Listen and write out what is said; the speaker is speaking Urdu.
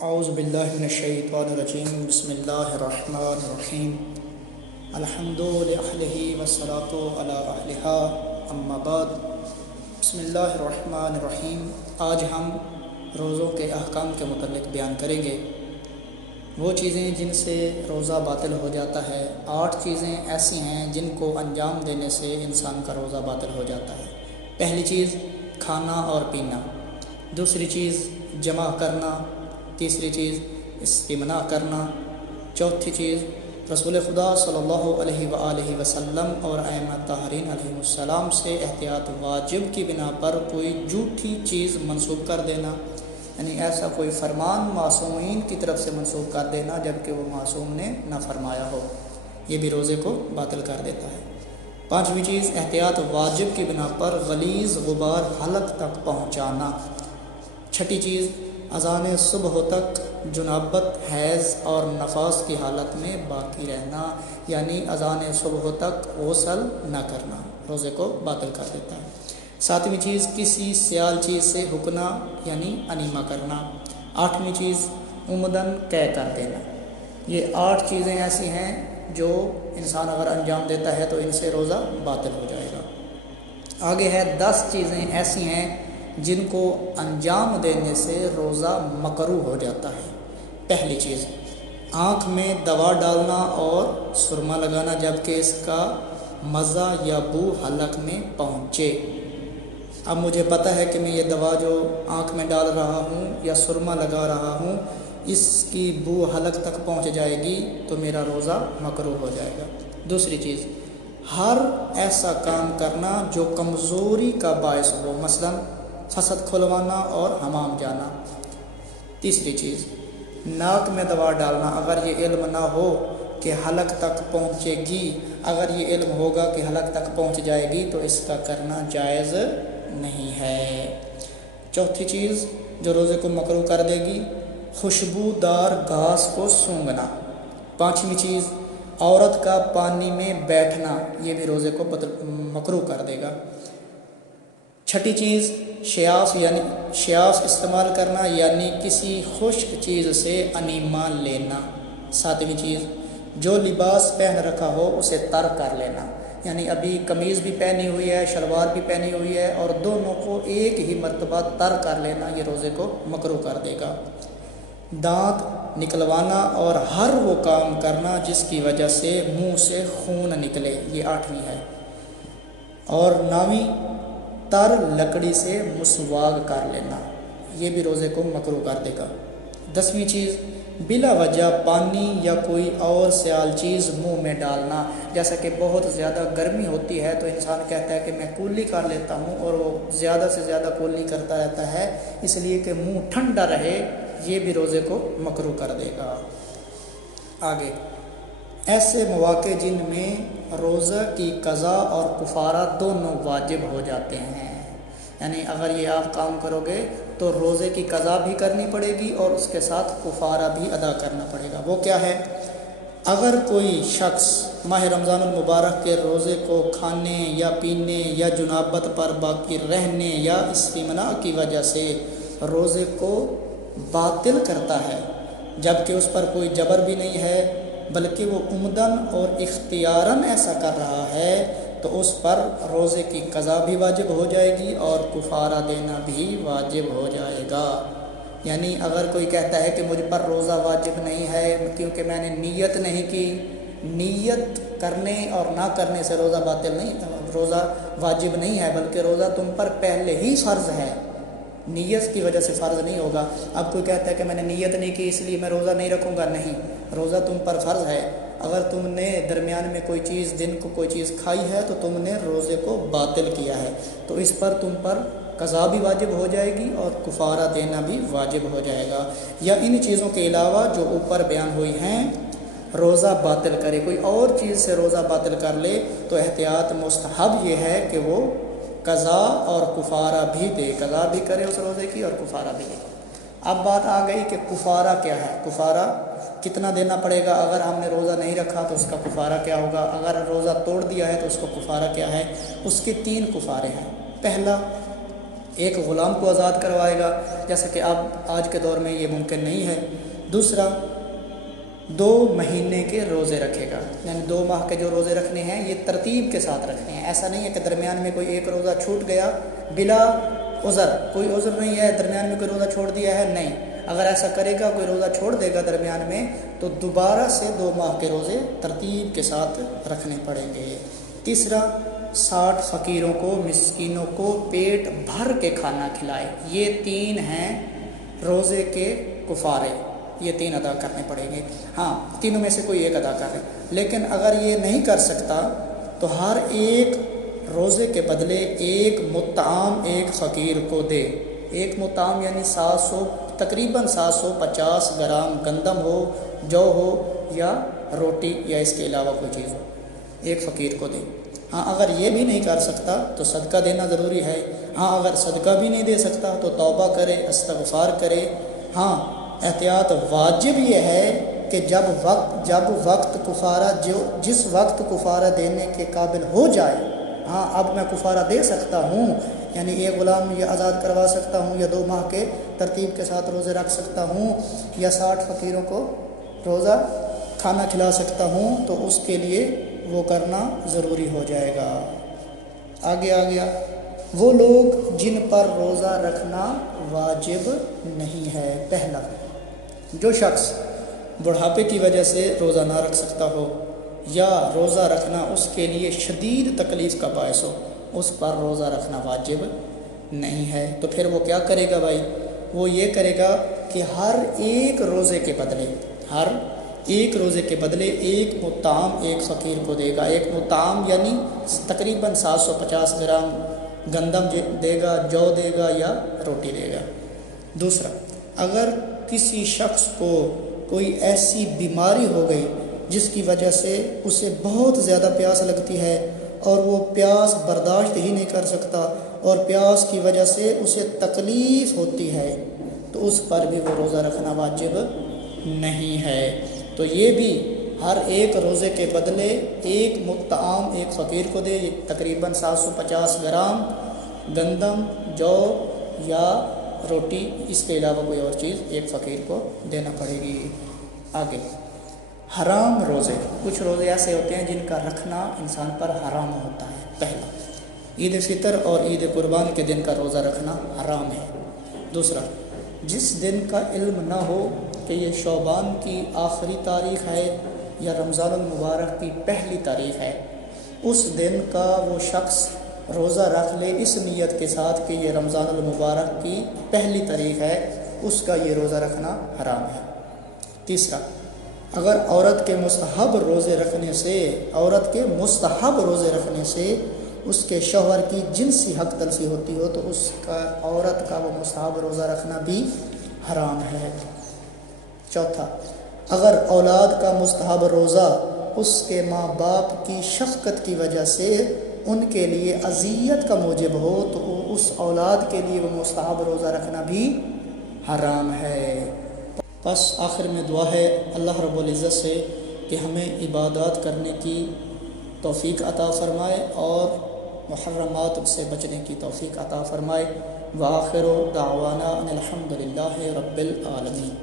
اعوذ باللہ من الشیطان الرجیم بسم اللہ الرحمن الرحیم الحمد للہ والصلاۃ علی اہلہا اما بعد بسم اللہ الرحمن الرحیم۔ آج ہم روزوں کے احکام کے متعلق بیان کریں گے۔ وہ چیزیں جن سے روزہ باطل ہو جاتا ہے، 8 چیزیں ایسی ہیں جن کو انجام دینے سے انسان کا روزہ باطل ہو جاتا ہے۔ پہلی چیز کھانا اور پینا، دوسری چیز جمع کرنا، تیسری چیز استمناء کرنا، چوتھی چیز رسول خدا صلی اللہ علیہ وآلہ وسلم اور ائمہ طاہرین علیہ السلام سے احتیاط واجب کی بنا پر کوئی جھوٹی چیز منسوب کر دینا، یعنی ایسا کوئی فرمان معصومین کی طرف سے منسوب کر دینا جبکہ وہ معصوم نے نہ فرمایا ہو، یہ بھی روزے کو باطل کر دیتا ہے۔ پانچویں چیز احتیاط واجب کی بنا پر غلیظ غبار حلق تک پہنچانا۔ چھٹی چیز اذان صبح تک جنابت، حیض اور نفاس کی حالت میں باقی رہنا، یعنی اذان صبح تک غسل نہ کرنا، روزے کو باطل کر دیتا ہے۔ ساتویں چیز کسی سیال چیز سے حکنا یعنی انیما کرنا۔ آٹھویں چیز عمدن طے کر دینا۔ یہ 8 چیزیں ایسی ہیں جو انسان اگر انجام دیتا ہے تو ان سے روزہ باطل ہو جائے گا۔ آگے ہے 10 چیزیں ایسی ہیں جن کو انجام دینے سے روزہ مکروہ ہو جاتا ہے۔ پہلی چیز آنکھ میں دوا ڈالنا اور سرما لگانا جبکہ اس کا مزہ یا بو حلق میں پہنچے۔ اب مجھے پتہ ہے کہ میں یہ دوا جو آنکھ میں ڈال رہا ہوں یا سرما لگا رہا ہوں اس کی بو حلق تک پہنچ جائے گی تو میرا روزہ مکروہ ہو جائے گا۔ دوسری چیز ہر ایسا کام کرنا جو کمزوری کا باعث ہو، مثلا فسد کھلوانا اور حمام جانا۔ تیسری چیز ناک میں دوا ڈالنا، اگر یہ علم نہ ہو کہ حلق تک پہنچے گی، اگر یہ علم ہوگا کہ حلق تک پہنچ جائے گی تو اس کا کرنا جائز نہیں ہے۔ چوتھی چیز جو روزے کو مکروہ کر دے گی خوشبودار گھاس کو سونگھنا۔ پانچویں چیز عورت کا پانی میں بیٹھنا، یہ بھی روزے کو مکروہ کر دے گا۔ چھٹی چیز شیاس استعمال کرنا یعنی کسی خشک چیز سے انیما لینا۔ ساتویں چیز جو لباس پہن رکھا ہو اسے ترک کر لینا، یعنی ابھی قمیض بھی پہنی ہوئی ہے، شلوار بھی پہنی ہوئی ہے اور دونوں کو ایک ہی مرتبہ ترک کر لینا، یہ روزے کو مکروہ کر دے گا۔ دانت نکلوانا اور ہر وہ کام کرنا جس کی وجہ سے منہ سے خون نکلے، یہ 8ویں ہے۔ اور 9ویں تر لکڑی سے مسواک کر لینا، یہ بھی روزے کو مکروہ کر دے گا۔ 10ویں چیز بلا وجہ پانی یا کوئی اور سیال چیز منہ میں ڈالنا، جیسا کہ بہت زیادہ گرمی ہوتی ہے تو انسان کہتا ہے کہ میں کولی کر لیتا ہوں اور وہ زیادہ سے زیادہ کولی کرتا رہتا ہے اس لیے کہ منہ ٹھنڈا رہے، یہ بھی روزے کو مکروہ کر دے گا۔ آگے ایسے مواقع جن میں روزہ کی قضا اور کفارہ دونوں واجب ہو جاتے ہیں، یعنی اگر یہ آپ کام کرو گے تو روزے کی قضا بھی کرنی پڑے گی اور اس کے ساتھ کفارہ بھی ادا کرنا پڑے گا۔ وہ کیا ہے؟ اگر کوئی شخص ماہ رمضان المبارک کے روزے کو کھانے یا پینے یا جنابت پر باقی رہنے یا استمناء کی وجہ سے روزے کو باطل کرتا ہے جبکہ اس پر کوئی جبر بھی نہیں ہے بلکہ وہ عمدن اور اختیاراً ایسا کر رہا ہے تو اس پر روزے کی قضا بھی واجب ہو جائے گی اور کفارہ دینا بھی واجب ہو جائے گا۔ یعنی اگر کوئی کہتا ہے کہ مجھ پر روزہ واجب نہیں ہے کیونکہ میں نے نیت نہیں کی، نیت کرنے اور نہ کرنے سے روزہ باطل نہیں، روزہ واجب نہیں ہے بلکہ روزہ تم پر پہلے ہی فرض ہے، نیت کی وجہ سے فرض نہیں ہوگا۔ اب کوئی کہتا ہے کہ میں نے نیت نہیں کی اس لیے میں روزہ نہیں رکھوں گا، نہیں، روزہ تم پر فرض ہے۔ اگر تم نے درمیان میں کوئی چیز دن کو کوئی چیز کھائی ہے تو تم نے روزے کو باطل کیا ہے، تو اس پر تم پر قضا بھی واجب ہو جائے گی اور کفارہ دینا بھی واجب ہو جائے گا۔ یا ان چیزوں کے علاوہ جو اوپر بیان ہوئی ہیں روزہ باطل کرے، کوئی اور چیز سے روزہ باطل کر لے تو احتیاط مستحب یہ ہے کہ وہ قضا اور کفارہ بھی دے، قضا بھی کرے اس روزے کی اور کفارہ بھی دے۔ اب بات آ گئی کہ کفارہ کیا ہے، کفارہ کتنا دینا پڑے گا، اگر ہم نے روزہ نہیں رکھا تو اس کا کفارہ کیا ہوگا، اگر روزہ توڑ دیا ہے تو اس کو کفارہ کیا ہے۔ اس کے 3 کفارے ہیں۔ پہلا ایک غلام کو آزاد کروائے گا، جیسا کہ اب آج کے دور میں یہ ممکن نہیں ہے۔ دوسرا 2 مہینے کے روزے رکھے گا، یعنی 2 ماہ کے جو روزے رکھنے ہیں یہ ترتیب کے ساتھ رکھنے ہیں۔ ایسا نہیں ہے کہ درمیان میں کوئی ایک روزہ چھوٹ گیا بلا عذر، کوئی عذر نہیں ہے، درمیان میں کوئی روزہ چھوڑ دیا ہے، نہیں۔ اگر ایسا کرے گا، کوئی روزہ چھوڑ دے گا درمیان میں، تو دوبارہ سے 2 ماہ کے روزے ترتیب کے ساتھ رکھنے پڑیں گے۔ تیسرا 60 فقیروں کو، مسکینوں کو پیٹ بھر کے کھانا کھلائے۔ یہ 3 ہیں روزے کے کفارے، یہ 3 ادا کرنے پڑیں گے۔ ہاں، تینوں میں سے کوئی ایک ادا کرے، لیکن اگر یہ نہیں کر سکتا تو ہر ایک روزے کے بدلے ایک مطعم ایک فقیر کو دے۔ ایک مطعم یعنی تقریباً 750 گرام گندم ہو، جو ہو یا روٹی یا اس کے علاوہ کوئی چیز ہو، ایک فقیر کو دے۔ ہاں، اگر یہ بھی نہیں کر سکتا تو صدقہ دینا ضروری ہے۔ ہاں، اگر صدقہ بھی نہیں دے سکتا تو توبہ کرے، استغفار کرے۔ ہاں، احتیاط واجب یہ ہے کہ جب وقت کفارہ جس وقت کفارہ دینے کے قابل ہو جائے، ہاں اب میں کفارہ دے سکتا ہوں، یعنی ایک غلام یہ آزاد کروا سکتا ہوں، یا 2 ماہ کے ترتیب کے ساتھ روزے رکھ سکتا ہوں، یا 60 فقیروں کو روزہ کھانا کھلا سکتا ہوں، تو اس کے لیے وہ کرنا ضروری ہو جائے گا۔ آگے آ گیا، وہ لوگ جن پر روزہ رکھنا واجب نہیں ہے۔ پہلا، جو شخص بڑھاپے کی وجہ سے روزہ نہ رکھ سکتا ہو، یا روزہ رکھنا اس کے لیے شدید تکلیف کا باعث ہو، اس پر روزہ رکھنا واجب نہیں ہے۔ تو پھر وہ کیا کرے گا بھائی؟ وہ یہ کرے گا کہ ہر ایک روزے کے بدلے ایک مطعم ایک فقیر کو دے گا۔ ایک مطعم یعنی تقریباً 750 گرام گندم دے گا، جو دے گا یا روٹی دے گا۔ دوسرا، اگر کسی شخص کو کوئی ایسی بیماری ہو گئی جس کی وجہ سے اسے بہت زیادہ پیاس لگتی ہے اور وہ پیاس برداشت ہی نہیں کر سکتا، اور پیاس کی وجہ سے اسے تکلیف ہوتی ہے، تو اس پر بھی وہ روزہ رکھنا واجب نہیں ہے۔ تو یہ بھی ہر ایک روزے کے بدلے ایک مطعم ایک فقیر کو دے، تقریباً 750 گرام گندم، جو یا روٹی، اس کے علاوہ کوئی اور چیز ایک فقیر کو دینا پڑے گی۔ آگے، حرام روزے۔ کچھ روزے ایسے ہوتے ہیں جن کا رکھنا انسان پر حرام ہوتا ہے۔ پہلا، عید فطر اور عید قربان کے دن کا روزہ رکھنا حرام ہے۔ دوسرا، جس دن کا علم نہ ہو کہ یہ شعبان کی آخری تاریخ ہے یا رمضان المبارک کی پہلی تاریخ ہے، اس دن کا وہ شخص روزہ رکھ لے اس نیت کے ساتھ کہ یہ رمضان المبارک کی پہلی تاریخ ہے، اس کا یہ روزہ رکھنا حرام ہے۔ تیسرا، اگر عورت کے مستحب روزے رکھنے سے اس کے شوہر کی جنسی حق تلفی ہوتی ہو تو اس کا عورت کا وہ مستحب روزہ رکھنا بھی حرام ہے۔ چوتھا، اگر اولاد کا مستحب روزہ اس کے ماں باپ کی شفقت کی وجہ سے ان کے لیے اذیت کا موجب ہو تو اس اولاد کے لیے وہ مستحب روزہ رکھنا بھی حرام ہے۔ بس آخر میں دعا ہے اللہ رب العزت سے کہ ہمیں عبادات کرنے کی توفیق عطا فرمائے اور محرمات سے بچنے کی توفیق عطا فرمائے۔ وآخر دعوانا ان الحمد للہ رب العالمین۔